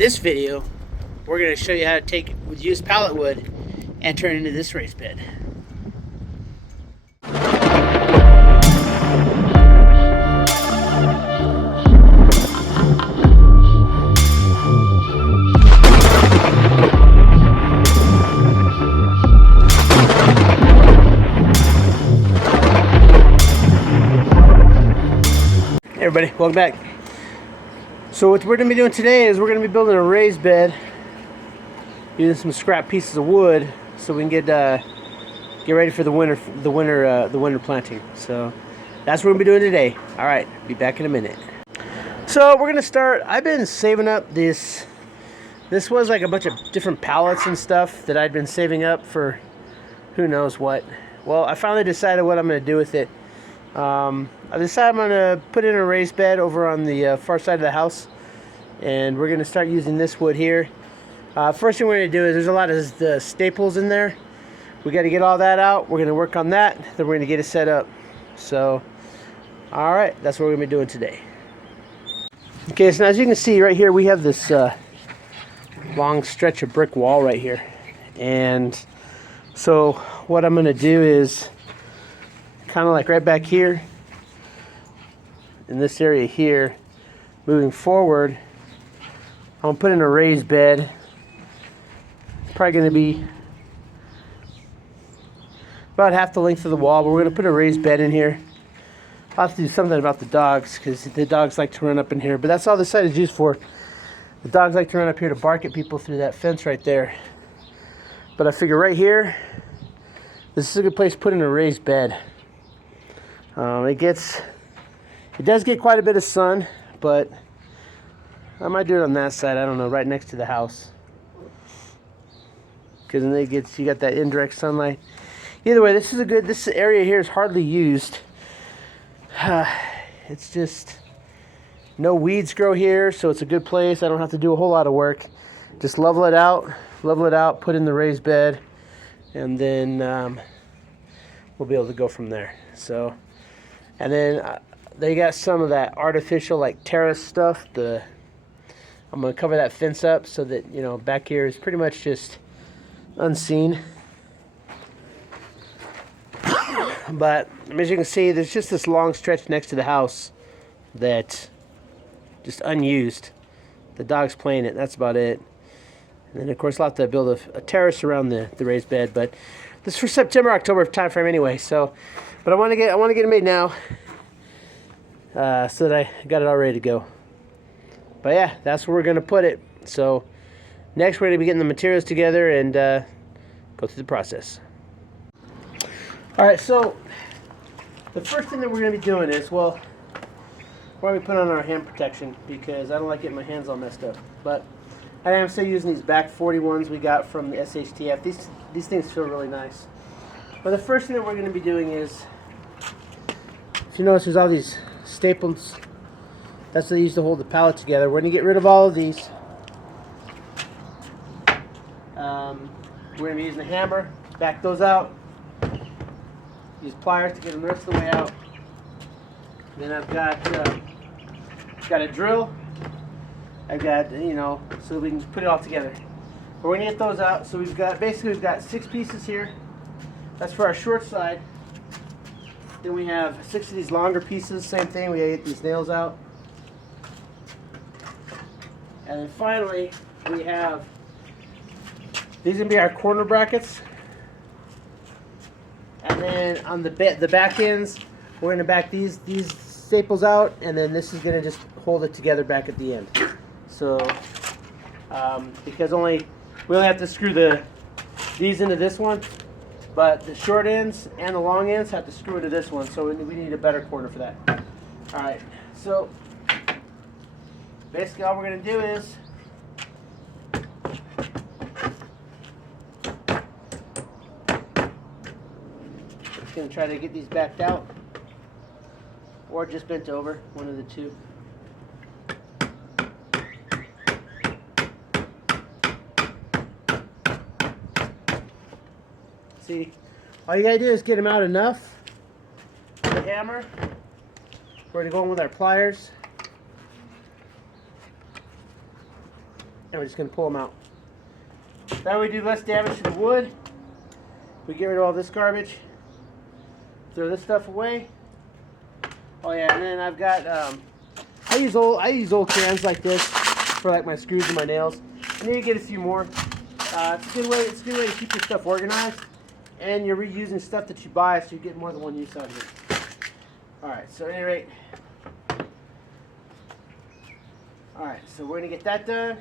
this video, we're going to show you how to take used pallet wood and turn it into this raised bed. Hey everybody, welcome back. So what we're going to be doing today is we're going to be building a raised bed using some scrap pieces of wood so we can get ready for the winter planting. So that's what we're going to be doing today. All right, be back in a minute. So we're going to start. I've been saving up this was like a bunch of different pallets and stuff that I'd been saving up for who knows what. Well, I finally decided what I'm going to do with it. I decided I'm going to put in a raised bed over on the far side of the house, and we're going to start using this wood here. First thing we're going to do is there's a lot of the staples in there. We got to get all that out. We're going to work on that, then we're going to get it set up. So, alright, that's what we're going to be doing today. Okay, so now as you can see right here, we have this long stretch of brick wall right here. And so what I'm going to do is kind of like right back here in this area here, moving forward, I'm going to put in a raised bed. It's probably going to be about half the length of the wall, but we're going to put a raised bed in here. I'll have to do something about the dogs because the dogs like to run up in here, but that's all this side is used for. The dogs like to run up here to bark at people through that fence right there. But I figure right here, this is a good place to put in a raised bed. It does get quite a bit of sun, but I might do it on that side. I don't know, right next to the house, because then you got that indirect sunlight. Either way, this area here is hardly used. It's just no weeds grow here, so it's a good place. I don't have to do a whole lot of work. Just level it out, put in the raised bed, and then we'll be able to go from there. So. And then they got some of that artificial like terrace stuff. I'm going to cover that fence up so that, you know, back here is pretty much just unseen. But as you can see, there's just this long stretch next to the house that just unused. The dog's playing it, that's about it. And then of course I'll have to build a terrace around the raised bed, but this is for September, October time frame anyway, so. But I want to get it made now, so that I got it all ready to go. But yeah, that's where we're going to put it. So next we're going to be getting the materials together and go through the process. Alright, so the first thing that we're going to be doing is, well, why don't we put on our hand protection, because I don't like getting my hands all messed up. But I am still using these back 41s we got from the SHTF. These things feel really nice. But the first thing that we're going to be doing is, if you notice, there's all these staples. That's what they use to hold the pallet together. We're going to get rid of all of these. We're going to be using a hammer to back those out. Use pliers to get them the rest of the way out. Then I've got a drill. I've got, you know, so we can put it all together. But we're going to get those out. So we've got 6 pieces here. That's for our short side. Then we have 6 of these longer pieces. Same thing, we gotta get these nails out. And then finally, we have, these are gonna be our corner brackets. And then on the back ends, we're gonna back these staples out, and then this is gonna just hold it together back at the end. So, because we only have to screw these into this one. But the short ends and the long ends have to screw into this one, so we need a better corner for that. Alright, so basically all we're going to do is just going to try to get these backed out, or just bent over, one of the two. See, all you gotta do is get them out enough with the hammer. We're gonna go in with our pliers. And we're just going to pull them out. That way we do less damage to the wood. We get rid of all this garbage. Throw this stuff away. Oh yeah, and then I've got I use old cans like this for like my screws and my nails. I need to get a few more. It's a good way to keep your stuff organized, and you're reusing stuff that you buy, so you get more than one use out of it. All right, so at any rate, all right, so we're gonna get that done.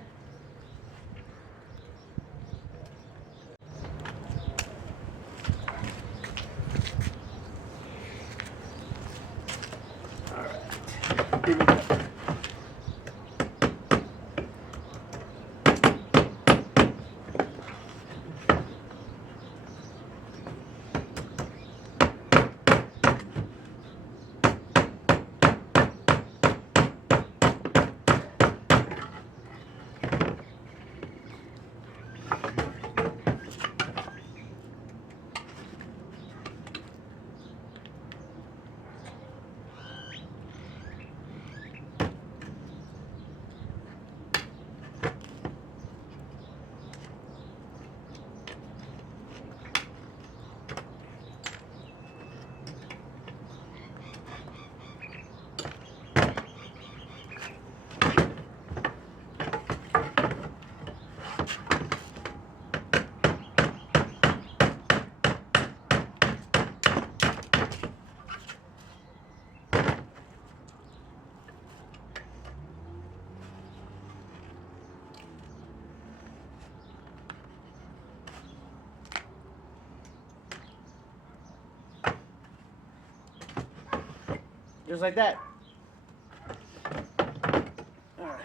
All right. Here we go. Just like that. All right.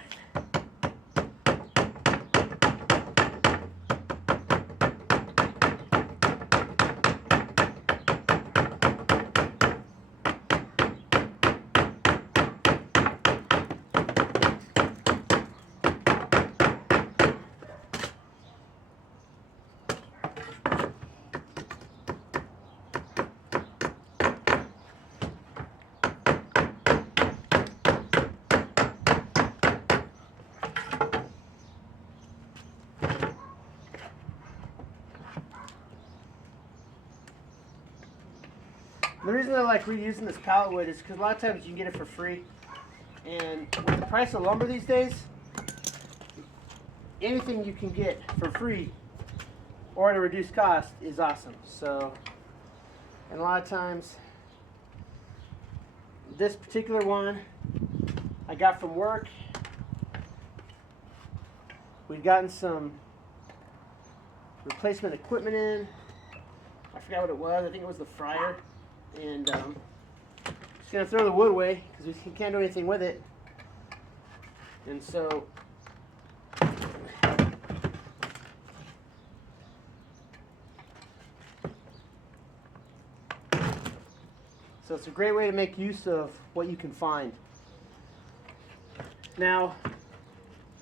The reason I like reusing this pallet wood is because a lot of times you can get it for free. And with the price of lumber these days, anything you can get for free or at a reduced cost is awesome. So, and a lot of times, this particular one I got from work. We've gotten some replacement equipment in. I forgot what it was. I think it was the fryer. And just gonna throw the wood away because we can't do anything with it. And so it's a great way to make use of what you can find. Now,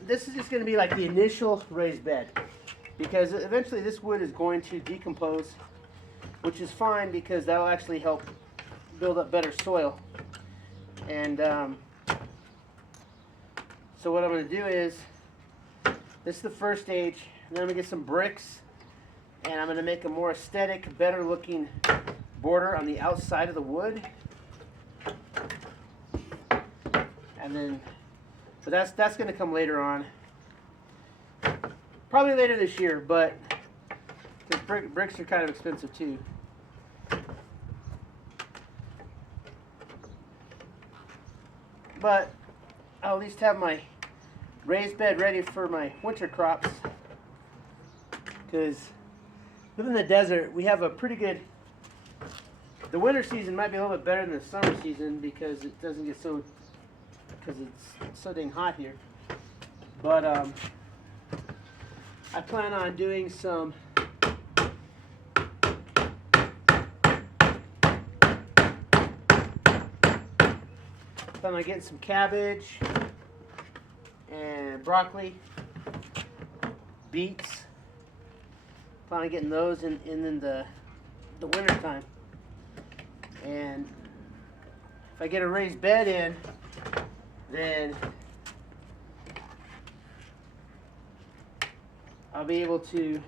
this is just going to be like the initial raised bed, because eventually this wood is going to decompose, which is fine because that'll actually help build up better soil. And so what I'm going to do is, this is the first stage, and then I'm going to get some bricks, and I'm going to make a more aesthetic, better looking border on the outside of the wood. And then, but that's going to come later on, probably later this year, but because bricks are kind of expensive too. But I'll at least have my raised bed ready for my winter crops, because living in the desert, we have a pretty good, the winter season might be a little bit better than the summer season because it doesn't get so, because it's so dang hot here. But I plan on doing some getting some cabbage and broccoli, beets. Plan on getting those in the winter time. And if I get a raised bed in, then I'll be able to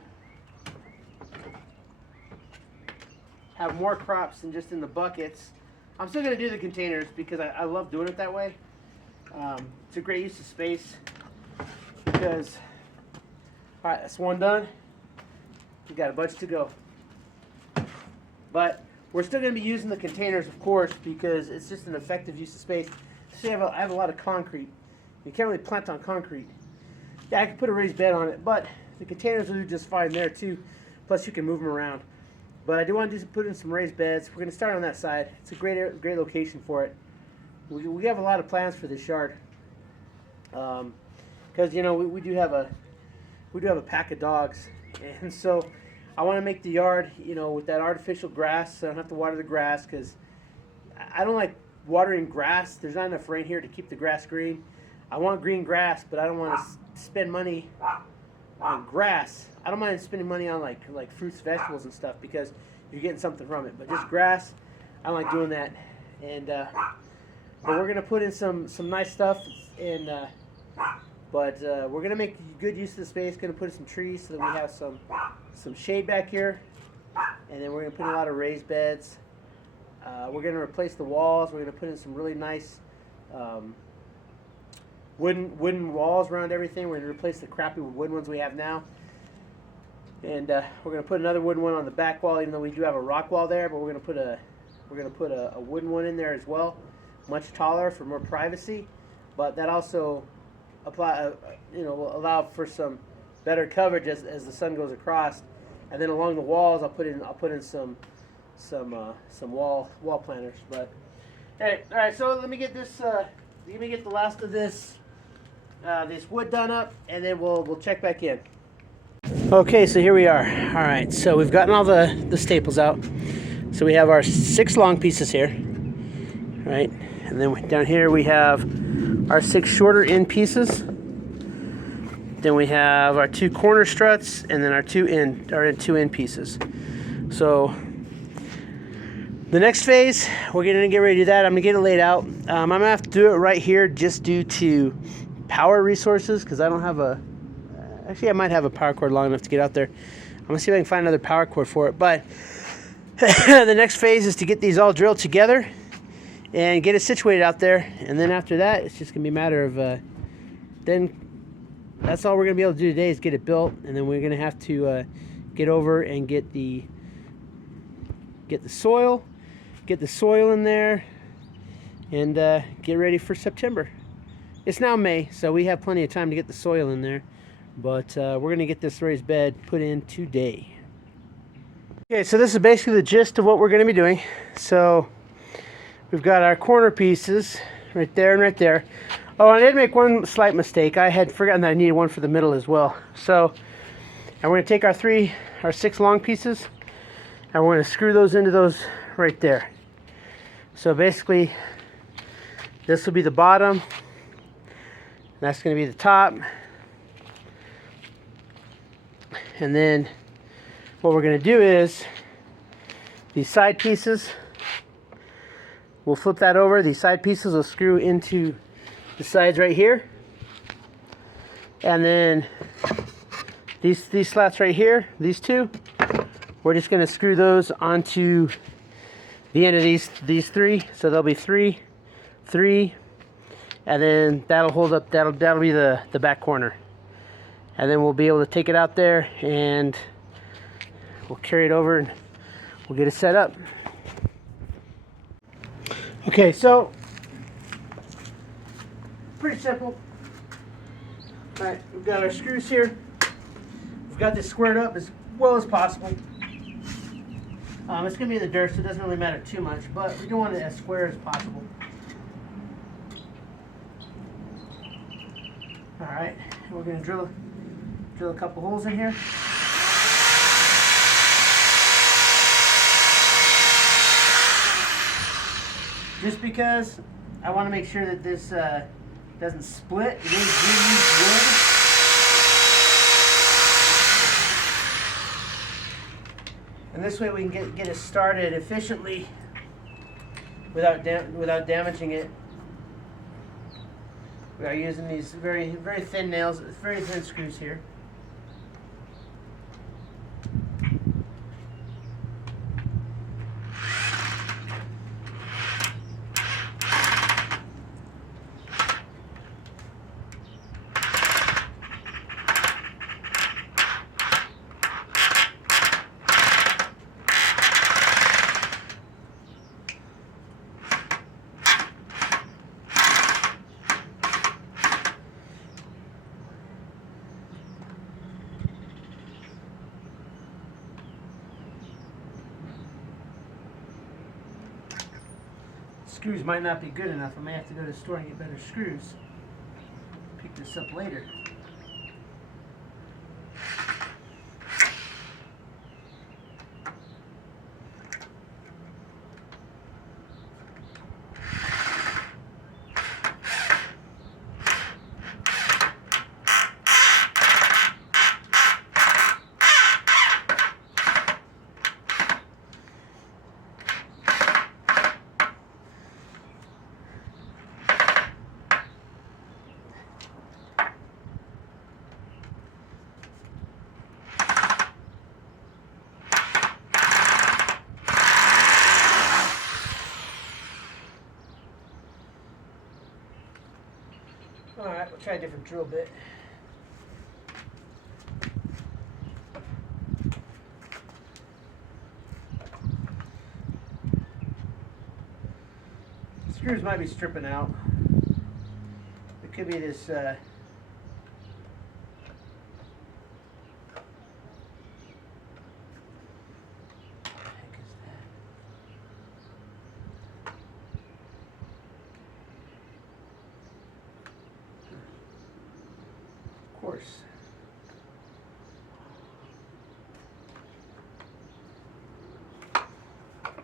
have more crops than just in the buckets. I'm still going to do the containers because I love doing it that way. It's a great use of space because, all right, that's one done. We got a bunch to go. But we're still going to be using the containers, of course, because it's just an effective use of space. See, I have a lot of concrete. You can't really plant on concrete. Yeah, I could put a raised bed on it, but the containers will do just fine there too. Plus, you can move them around. But I do want to put in some raised beds. We're going to start on that side. It's a great location for it. We have a lot of plans for this yard, because you know we do have a pack of dogs, and so I want to make the yard, you know, with that artificial grass. So I don't have to water the grass because I don't like watering grass. There's not enough rain here to keep the grass green. I want green grass, but I don't want to spend money on grass. I don't mind spending money on like fruits, vegetables, and stuff because you're getting something from it. But just grass, I don't like doing that. And but we're gonna put in some nice stuff, and but we're gonna make good use of the space. Gonna put in some trees so that we have some shade back here, and then we're gonna put in a lot of raised beds. We're gonna replace the walls. We're gonna put in some really nice wooden walls around everything. We're gonna replace the crappy wooden ones we have now, and we're gonna put another wooden one on the back wall. Even though we do have a rock wall there, but we're gonna put a wooden one in there as well, much taller for more privacy. But that also will allow for some better coverage as the sun goes across. And then along the walls, I'll put in some wall planters. But hey, all right. So let me get this. Let me get the last of this wood done up, and then we'll check back in. Okay, so here we are. All right, so we've gotten all the staples out. So we have our 6 long pieces here, right? And then down here we have our 6 shorter end pieces. Then we have our 2 corner struts, and then our 2 end pieces. So the next phase, we're gonna get ready to do that. I'm gonna get it laid out. I'm gonna have to do it right here just due to power resources, because I don't have actually I might have a power cord long enough to get out there. I'm gonna see if I can find another power cord for it. But the next phase is to get these all drilled together and get it situated out there. And then after that, it's just gonna be a matter of then that's all we're gonna be able to do today is get it built, and then we're gonna have to get over and get the soil in there, and get ready for September. It's now May, so we have plenty of time to get the soil in there, but we're gonna get this raised bed put in today. Okay, so this is basically the gist of what we're gonna be doing. So we've got our corner pieces right there and right there. Oh, I did make one slight mistake. I had forgotten that I needed one for the middle as well. So, and we're gonna take our 6 long pieces, and we're gonna screw those into those right there. So basically, this will be the bottom, and that's gonna be the top. And then what we're gonna do is these side pieces, we'll flip that over. These side pieces will screw into the sides right here, and then these slats right here, these 2, we're just going to screw those onto the end of these 3. So there'll be 3, and then that'll hold up. That'll be the back corner, and then we'll be able to take it out there and we'll carry it over and we'll get it set up. Okay, so pretty simple. All right, we've got our screws here. We've got this squared up as well as possible. It's going to be in the dirt, so it doesn't really matter too much, but we do want it as square as possible. All right, we're going to drill a couple holes in here. Just because I want to make sure that this doesn't split. It is reused wood. And this way we can get it started efficiently without damaging it. We are using these very thin nails, very thin screws here. screws might not be good enough. I may have to go to the store and get better screws. Pick this up later. Alright, we'll try a different drill bit. Screws might be stripping out. It could be this course.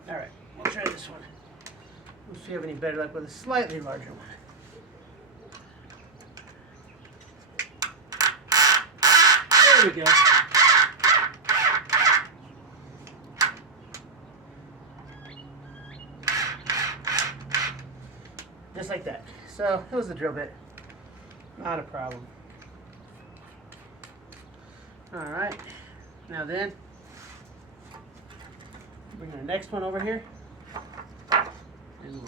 All right, we'll try this one. We'll see if we have any better luck with a slightly larger one. There we go. Just like that. So that was the drill bit. Not a problem. Alright, now then, bring our next one over here, and we'll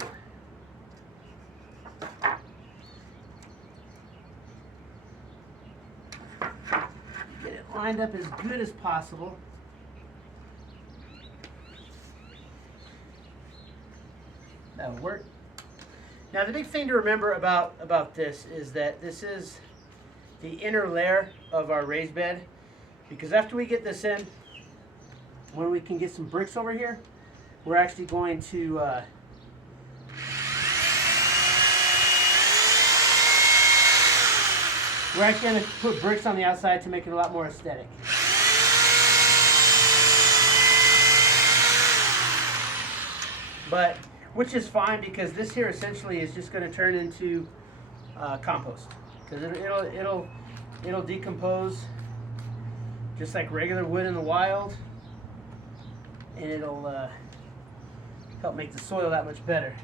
get it lined up as good as possible. That'll work. Now the big thing to remember about this is that this is the inner layer of our raised bed. Because after we get this in, when we can get some bricks over here, we're actually going to put bricks on the outside to make it a lot more aesthetic. But which is fine, because this here essentially is just going to turn into compost, because it'll decompose just like regular wood in the wild, and it'll help make the soil that much better.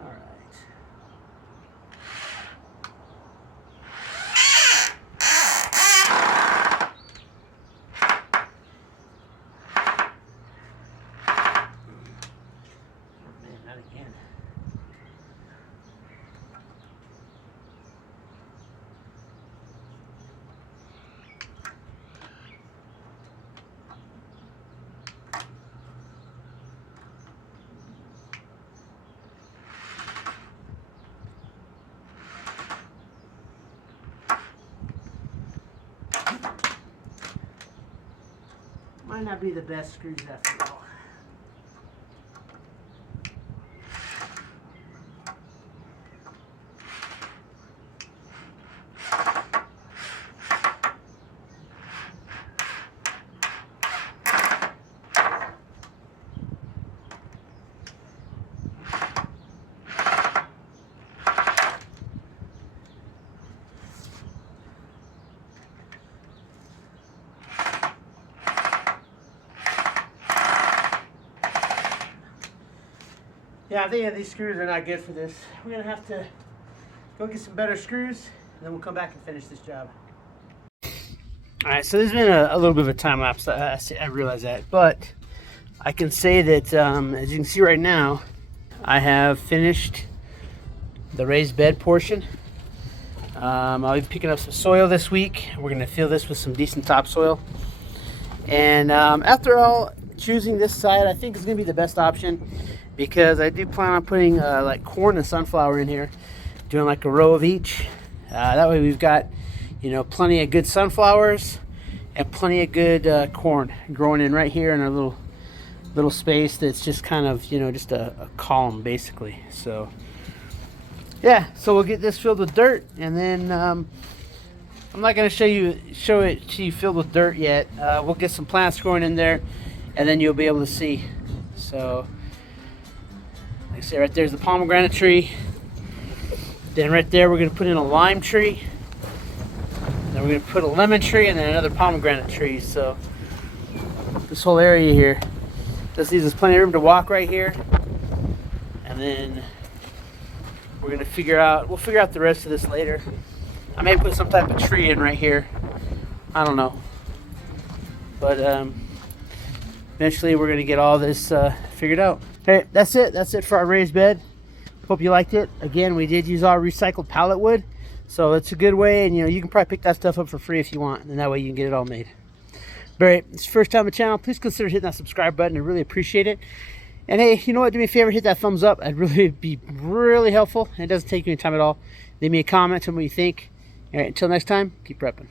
All right. Oh man, not again. Might not be the best screws after all. Yeah, I think these screws are not good for this. We're gonna have to go get some better screws, and then we'll come back and finish this job. All right, so there's been a little bit of a time lapse. I realize that, but I can say that as you can see right now, I have finished the raised bed portion. I'll be picking up some soil this week. We're gonna fill this with some decent topsoil, and after all, choosing this side I think is gonna be the best option, because I do plan on putting like corn and sunflower in here, doing like a row of each. That way we've got, you know, plenty of good sunflowers, and plenty of good corn growing in right here in our little space that's just kind of, you know, just a column basically. So yeah, so we'll get this filled with dirt, and then I'm not going to show it to you filled with dirt yet. We'll get some plants growing in there, and then you'll be able to see. So like I say, right there's the pomegranate tree. Then right there we're going to put in a lime tree. Then we're going to put a lemon tree, and then another pomegranate tree. So this whole area here, this leaves us plenty of room to walk right here. And then we're going to we'll figure out the rest of this later. I may put some type of tree in right here. I don't know. But eventually we're going to get all this figured out. Hey, that's it. That's it for our raised bed. Hope you liked it. Again, we did use our recycled pallet wood. So it's a good way, and you know, you can probably pick that stuff up for free if you want, and that way you can get it all made. But right, it's your first time on the channel, please consider hitting that subscribe button. I really appreciate it. And hey, you know what, do me a favor, hit that thumbs up. I'd really be really helpful. It doesn't take you any time at all. Leave me a comment, tell me what you think. All right, until next time, keep prepping.